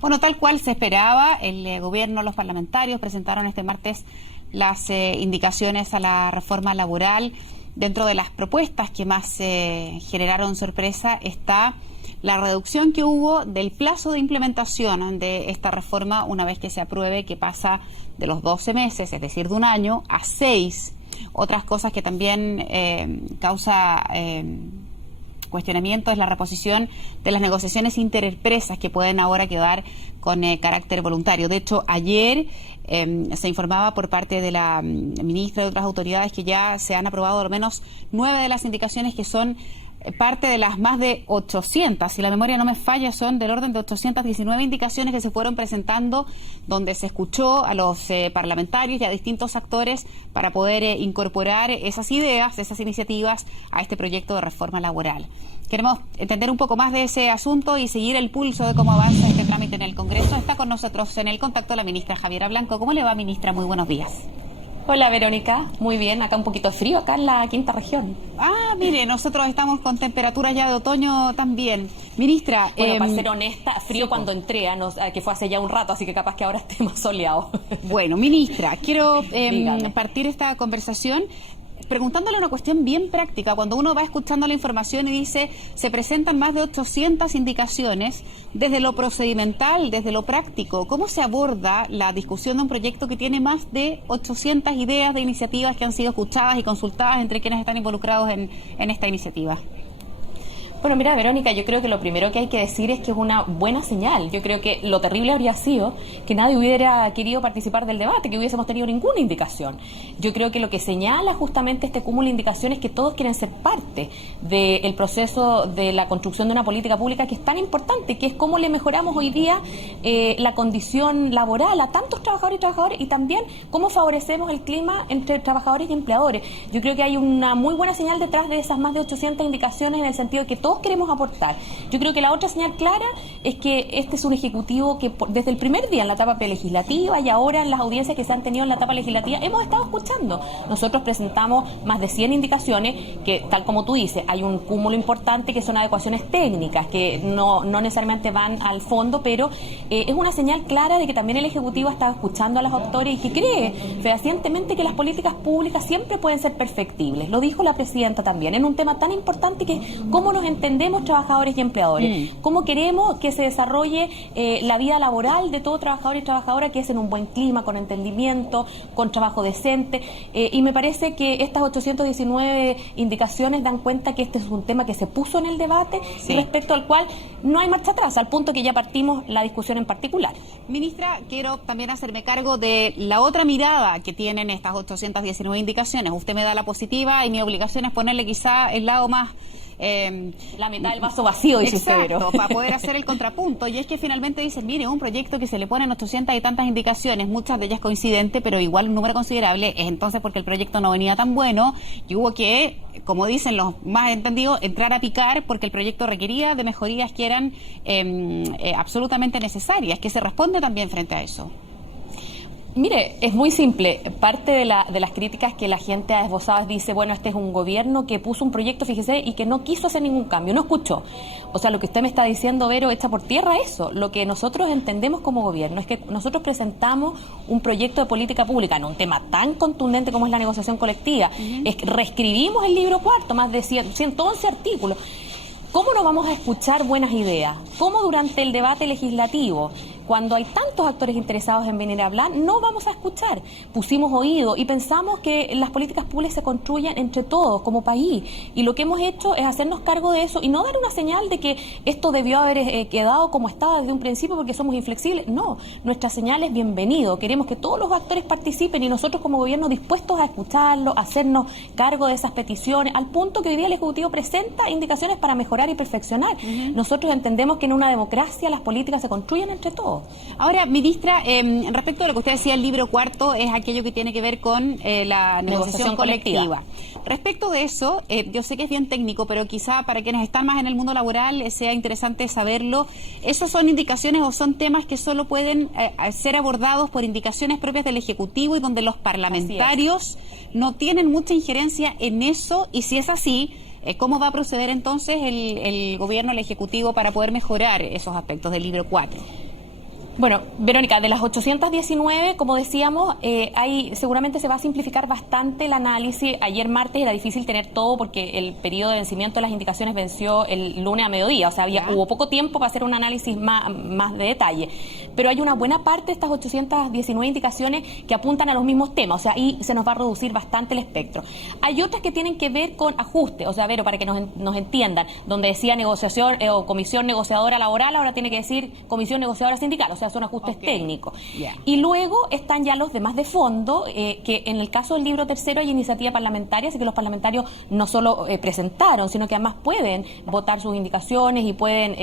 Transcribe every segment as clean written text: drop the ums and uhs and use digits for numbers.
Bueno, tal cual se esperaba, el gobierno, los parlamentarios presentaron este martes las indicaciones a la reforma laboral. Dentro de las propuestas que más generaron sorpresa está la reducción que hubo del plazo de implementación de esta reforma una vez que se apruebe, que pasa de los 12 meses, es decir, de un año, a 6. Otras cosas que también causa cuestionamiento es la reposición de las negociaciones interempresas que pueden ahora quedar con carácter voluntario. De hecho, ayer se informaba por parte de la ministra y de otras autoridades que ya se han aprobado al menos 9 de las indicaciones que son parte de las más de 800, si la memoria no me falla, son del orden de 819 indicaciones que se fueron presentando, donde se escuchó a los parlamentarios y a distintos actores para poder incorporar esas ideas, esas iniciativas a este proyecto de reforma laboral. Queremos entender un poco más de ese asunto y seguir el pulso de cómo avanza este trámite en el Congreso. Está con nosotros en el contacto la ministra Javiera Blanco. ¿Cómo le va, ministra? Muy buenos días. Hola, Verónica, muy bien, acá un poquito frío, acá en la quinta región. Ah, mire, nosotros estamos con temperaturas ya de otoño también. Ministra... Bueno, para ser honesta, frío sí, cuando entré, que fue hace ya un rato, así que capaz que ahora esté más soleado. Bueno, ministra, quiero partir esta conversación preguntándole una cuestión bien práctica. Cuando uno va escuchando la información y dice, se presentan más de 800 indicaciones, desde lo procedimental, desde lo práctico, ¿cómo se aborda la discusión de un proyecto que tiene más de 800 ideas de iniciativas que han sido escuchadas y consultadas entre quienes están involucrados en esta iniciativa? Bueno, mira, Verónica, yo creo que lo primero que hay que decir es que es una buena señal. Yo creo que lo terrible habría sido que nadie hubiera querido participar del debate, que hubiésemos tenido ninguna indicación. Yo creo que lo que señala justamente este cúmulo de indicaciones es que todos quieren ser parte del proceso de la construcción de una política pública que es tan importante, que es cómo le mejoramos hoy día la condición laboral a tantos trabajadores y trabajadoras y también cómo favorecemos el clima entre trabajadores y empleadores. Yo creo que hay una muy buena señal detrás de esas más de 800 indicaciones en el sentido de que todos queremos aportar. Yo creo que la otra señal clara es que este es un ejecutivo que desde el primer día en la etapa prelegislativa y ahora en las audiencias que se han tenido en la etapa legislativa hemos estado escuchando. Nosotros presentamos más de 100 indicaciones que, tal como tú dices, hay un cúmulo importante que son adecuaciones técnicas que no necesariamente van al fondo, pero es una señal clara de que también el ejecutivo ha estado escuchando a los actores y que cree fehacientemente que las políticas públicas siempre pueden ser perfectibles. Lo dijo la presidenta también, en un tema tan importante que es cómo nos entendemos trabajadores y empleadores, cómo queremos que se desarrolle la vida laboral de todo trabajador y trabajadora, que es en un buen clima, con entendimiento, con trabajo decente, y me parece que estas 819 indicaciones dan cuenta que este es un tema que se puso en el debate y respecto al cual no hay marcha atrás, al punto que ya partimos la discusión en particular. Ministra, quiero también hacerme cargo de la otra mirada que tienen estas 819 indicaciones. Usted me da la positiva y mi obligación es ponerle quizá el lado más... la mitad del vaso vacío, dice Exacto, para poder hacer el contrapunto. Y es que finalmente dicen, mire, un proyecto que se le ponen 800 y tantas indicaciones, muchas de ellas coincidentes, pero igual un número considerable, es entonces porque el proyecto no venía tan bueno y hubo que, como dicen los más entendidos, entrar a picar porque el proyecto requería de mejorías que eran absolutamente necesarias. ¿Qué se responde también frente a eso? Mire, es muy simple. Parte de las críticas que la gente ha esbozado dice, bueno, este es un gobierno que puso un proyecto, fíjese, y que no quiso hacer ningún cambio, no escuchó. O sea, lo que usted me está diciendo, Vero, echa por tierra eso. Lo que nosotros entendemos como gobierno es que nosotros presentamos un proyecto de política pública en un tema tan contundente como es la negociación colectiva. Reescribimos el libro cuarto, más de 111 artículos. ¿Cómo no vamos a escuchar buenas ideas? ¿Cómo durante el debate legislativo, cuando hay tantos actores interesados en venir a hablar, no vamos a escuchar? Pusimos oído y pensamos que las políticas públicas se construyen entre todos, como país. Y lo que hemos hecho es hacernos cargo de eso y no dar una señal de que esto debió haber quedado como estaba desde un principio porque somos inflexibles. No, nuestra señal es bienvenido. Queremos que todos los actores participen y nosotros como gobierno dispuestos a escucharlo, a hacernos cargo de esas peticiones, al punto que hoy día el Ejecutivo presenta indicaciones para mejorar y perfeccionar. Nosotros entendemos que en una democracia las políticas se construyen entre todos. Ahora, ministra, respecto a lo que usted decía, el libro cuarto es aquello que tiene que ver con la negociación colectiva. Respecto de eso, yo sé que es bien técnico, pero quizá para quienes están más en el mundo laboral sea interesante saberlo. ¿Esos son indicaciones o son temas que solo pueden ser abordados por indicaciones propias del Ejecutivo y donde los parlamentarios no tienen mucha injerencia en eso? Y si es así, ¿cómo va a proceder entonces el gobierno, el Ejecutivo, para poder mejorar esos aspectos del libro 4? Bueno, Verónica, de las 819, como decíamos, seguramente se va a simplificar bastante el análisis. Ayer martes era difícil tener todo porque el periodo de vencimiento de las indicaciones venció el lunes a mediodía, o sea, hubo poco tiempo para hacer un análisis más de detalle. Pero hay una buena parte de estas 819 indicaciones que apuntan a los mismos temas, o sea, ahí se nos va a reducir bastante el espectro. Hay otras que tienen que ver con ajuste, o sea, Vero, para que nos entiendan, donde decía negociación o comisión negociadora laboral, ahora tiene que decir comisión negociadora sindical, o sea, son ajustes técnicos. Y luego están ya los demás de fondo, que en el caso del libro tercero hay iniciativa parlamentaria, así que los parlamentarios no solo presentaron, sino que además pueden votar sus indicaciones y pueden,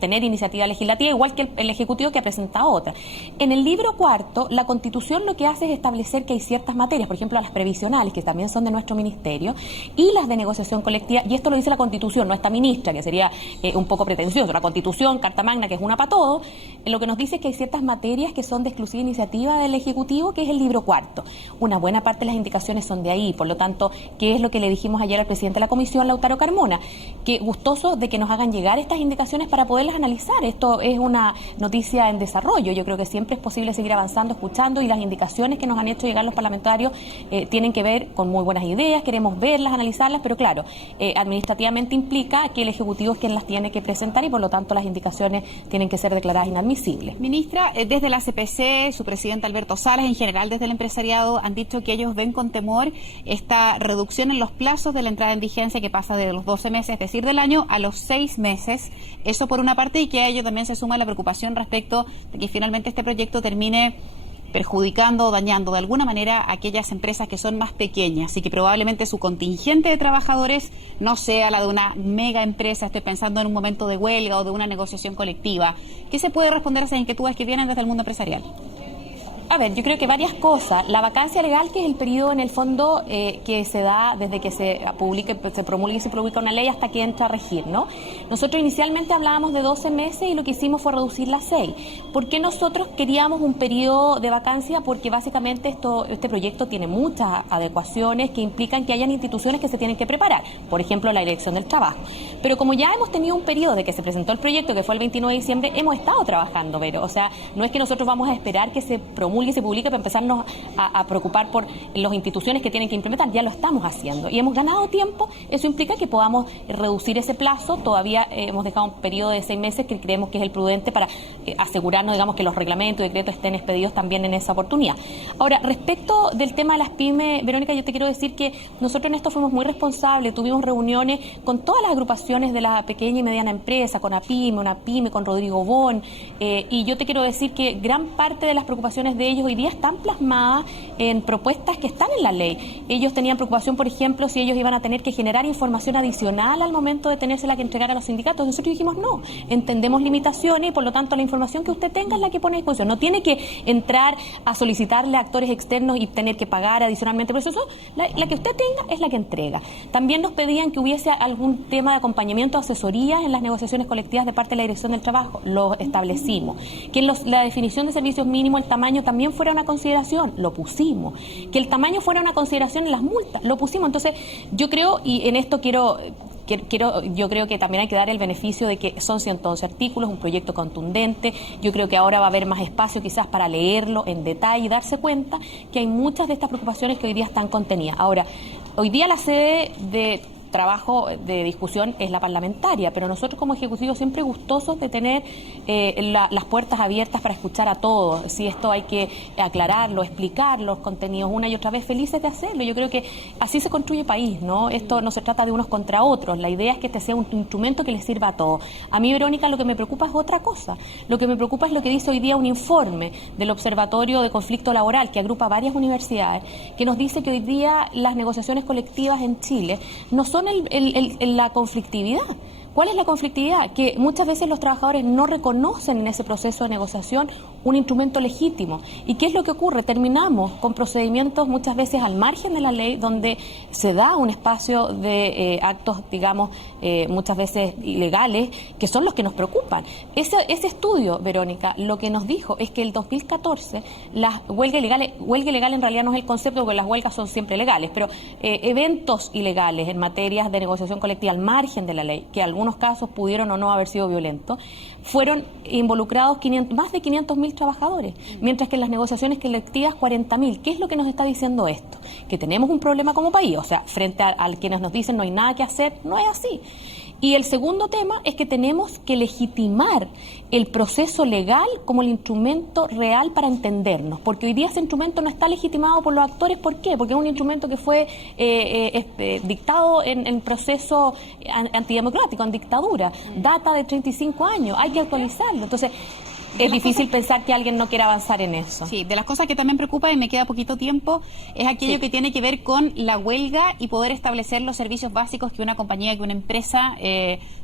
tener iniciativa legislativa, igual que el Ejecutivo que ha presentado otra. En el libro cuarto, la Constitución lo que hace es establecer que hay ciertas materias, por ejemplo, las previsionales, que también son de nuestro ministerio, y las de negociación colectiva, y esto lo dice la Constitución, no esta ministra, que sería un poco pretencioso. La Constitución, Carta Magna, que es una para todo, lo que nos dice es que hay ciertas materias que son de exclusiva iniciativa del Ejecutivo, que es el libro cuarto. Una buena parte de las indicaciones son de ahí, por lo tanto, ¿qué es lo que le dijimos ayer al presidente de la Comisión, Lautaro Carmona? Que gustoso de que nos hagan llegar estas indicaciones para poderlas analizar. Esto es una noticia en desarrollo. Yo creo que siempre es posible seguir avanzando, escuchando, y las indicaciones que nos han hecho llegar los parlamentarios tienen que ver con muy buenas ideas, queremos verlas, analizarlas, pero claro, administrativamente implica que el Ejecutivo es quien las tiene que presentar y por lo tanto las indicaciones tienen que ser declaradas inadmisibles. Ministra, desde la CPC, su presidente Alberto Salas, en general desde el empresariado, han dicho que ellos ven con temor esta reducción en los plazos de la entrada en vigencia que pasa de los 12 meses, es decir, del año, a los 6 meses. Eso por una parte, y que a ello también se suma la preocupación respecto de que finalmente este proyecto termine perjudicando o dañando de alguna manera a aquellas empresas que son más pequeñas y que probablemente su contingente de trabajadores no sea la de una mega empresa. Estoy pensando en un momento de huelga o de una negociación colectiva. ¿Qué se puede responder a esas inquietudes que vienen desde el mundo empresarial? A ver, yo creo que varias cosas. La vacancia legal, que es el periodo en el fondo que se da desde que se publique, se promulgue y se publica una ley hasta que entra a regir, ¿no? Nosotros inicialmente hablábamos de 12 meses y lo que hicimos fue reducirla a 6. ¿Por qué nosotros queríamos un periodo de vacancia? Porque básicamente este proyecto tiene muchas adecuaciones que implican que hayan instituciones que se tienen que preparar, por ejemplo, la Dirección del Trabajo. Pero como ya hemos tenido un periodo de que se presentó el proyecto, que fue el 29 de diciembre, hemos estado trabajando, pero, o sea, no es que nosotros vamos a esperar que se promulgue y se publique para empezarnos a preocupar por las instituciones que tienen que implementar. Ya lo estamos haciendo y hemos ganado tiempo. Eso implica que podamos reducir ese plazo. Todavía hemos dejado un periodo de 6 meses que creemos que es el prudente para asegurarnos, digamos, que los reglamentos y decretos estén expedidos también en esa oportunidad. Ahora, respecto del tema de las pymes, Verónica, yo te quiero decir que nosotros en esto fuimos muy responsables. Tuvimos reuniones con todas las agrupaciones de la pequeña y mediana empresa, con APYME, UNAPYME, con Rodrigo Bon, y yo te quiero decir que gran parte de las preocupaciones de ellos hoy día están plasmadas en propuestas que están en la ley. Ellos tenían preocupación, por ejemplo, si ellos iban a tener que generar información adicional al momento de tenérsela que entregar a los sindicatos. Nosotros dijimos no, entendemos limitaciones y por lo tanto la información que usted tenga es la que pone a disposición. No tiene que entrar a solicitarle a actores externos y tener que pagar adicionalmente por eso. La que usted tenga es la que entrega. También nos pedían que hubiese algún tema de acompañamiento, asesoría en las negociaciones colectivas de parte de la Dirección del Trabajo. Lo establecimos. Que en la definición de servicios mínimos el tamaño también fuera una consideración, lo pusimos. Que el tamaño fuera una consideración en las multas, lo pusimos. Entonces, yo creo, y en esto yo creo que también hay que dar el beneficio de que son 111 artículos, un proyecto contundente. Yo creo que ahora va a haber más espacio quizás para leerlo en detalle y darse cuenta que hay muchas de estas preocupaciones que hoy día están contenidas. Ahora, hoy día la sede de trabajo de discusión es la parlamentaria, pero nosotros como Ejecutivo siempre gustosos de tener las puertas abiertas para escuchar a todos. Si esto hay que aclararlo, explicar los contenidos una y otra vez, felices de hacerlo. Yo creo que así se construye país, ¿no? Esto no se trata de unos contra otros. La idea es que este sea un instrumento que les sirva a todos. A mí, Verónica, lo que me preocupa es otra cosa. Lo que me preocupa es lo que dice hoy día un informe del Observatorio de Conflicto Laboral, que agrupa varias universidades, que nos dice que hoy día las negociaciones colectivas en Chile no son la conflictividad. ¿Cuál es la conflictividad? Que muchas veces los trabajadores no reconocen en ese proceso de negociación un instrumento legítimo. ¿Y qué es lo que ocurre? Terminamos con procedimientos muchas veces al margen de la ley, donde se da un espacio de actos, digamos, muchas veces ilegales, que son los que nos preocupan. Ese estudio, Verónica, lo que nos dijo es que el 2014 las huelga ilegal en realidad no es el concepto, porque las huelgas son siempre legales, pero eventos ilegales en materias de negociación colectiva al margen de la ley, que algunos algunos casos pudieron o no haber sido violentos, fueron involucrados más de 500.000 trabajadores, mientras que en las negociaciones colectivas 40.000. ¿Qué es lo que nos está diciendo esto? Que tenemos un problema como país, o sea, frente a quienes nos dicen no hay nada que hacer, no es así. Y el segundo tema es que tenemos que legitimar el proceso legal como el instrumento real para entendernos, porque hoy día ese instrumento no está legitimado por los actores. ¿Por qué? Porque es un instrumento que fue dictado en proceso antidemocrático, en dictadura, data de 35 años, hay que actualizarlo. Entonces, es difícil pensar que alguien no quiera avanzar en eso. Sí, de las cosas que también preocupa, y me queda poquito tiempo, es aquello que tiene que ver con la huelga y poder establecer los servicios básicos que una compañía, que una empresa,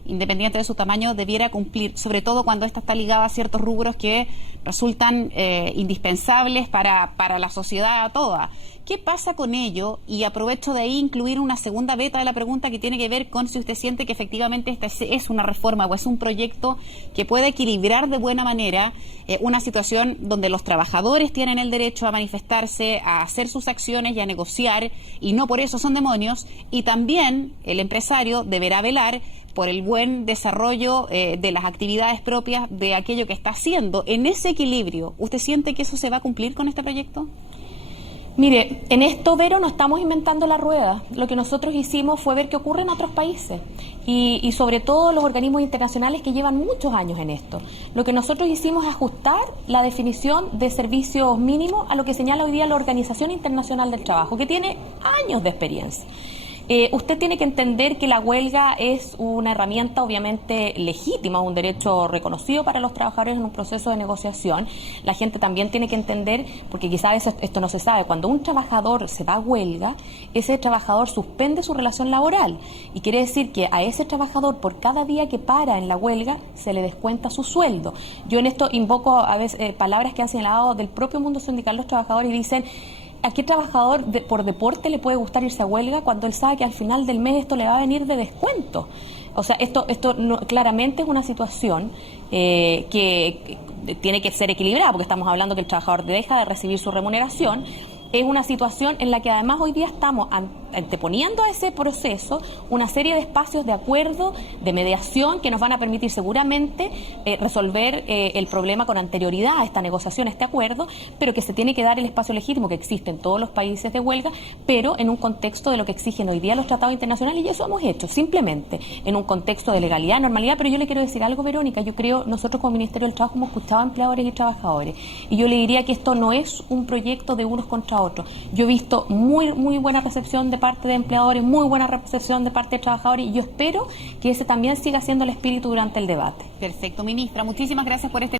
independiente de su tamaño, debiera cumplir, sobre todo cuando esta está ligada a ciertos rubros que resultan indispensables para la sociedad toda. ¿Qué pasa con ello? Y aprovecho de ahí incluir una segunda beta de la pregunta que tiene que ver con si usted siente que efectivamente esta es una reforma o es un proyecto que puede equilibrar de buena manera una situación donde los trabajadores tienen el derecho a manifestarse, a hacer sus acciones y a negociar, y no por eso son demonios, y también el empresario deberá velar por el buen desarrollo de las actividades propias de aquello que está haciendo. En ese equilibrio, ¿usted siente que eso se va a cumplir con este proyecto? Mire, en esto, Vero, no estamos inventando la rueda. Lo que nosotros hicimos fue ver qué ocurre en otros países y sobre todo los organismos internacionales que llevan muchos años en esto. Lo que nosotros hicimos es ajustar la definición de servicios mínimos a lo que señala hoy día la Organización Internacional del Trabajo, que tiene años de experiencia. Usted tiene que entender que la huelga es una herramienta obviamente legítima, un derecho reconocido para los trabajadores en un proceso de negociación. La gente también tiene que entender, porque quizás a veces esto no se sabe, cuando un trabajador se va a huelga, ese trabajador suspende su relación laboral y quiere decir que a ese trabajador por cada día que para en la huelga se le descuenta su sueldo. Yo en esto invoco a veces palabras que han señalado del propio mundo sindical los trabajadores y dicen: ¿a qué trabajador por deporte le puede gustar irse a huelga cuando él sabe que al final del mes esto le va a venir de descuento? O sea, esto claramente es una situación que tiene que ser equilibrada, porque estamos hablando que el trabajador deja de recibir su remuneración. Es una situación en la que además hoy día estamos anteponiendo a ese proceso una serie de espacios de acuerdo, de mediación, que nos van a permitir seguramente resolver el problema con anterioridad a esta negociación, a este acuerdo, pero que se tiene que dar el espacio legítimo que existe en todos los países de huelga, pero en un contexto de lo que exigen hoy día los tratados internacionales, y eso hemos hecho, simplemente en un contexto de legalidad, normalidad. Pero yo le quiero decir algo, Verónica, yo creo, nosotros como Ministerio del Trabajo hemos escuchado a empleadores y trabajadores, y yo le diría que esto no es un proyecto de unos contra otros. Yo he visto muy buena recepción de parte de empleadores, muy buena recepción de parte de trabajadores, y yo espero que ese también siga siendo el espíritu durante el debate. Perfecto, ministra. Muchísimas gracias por este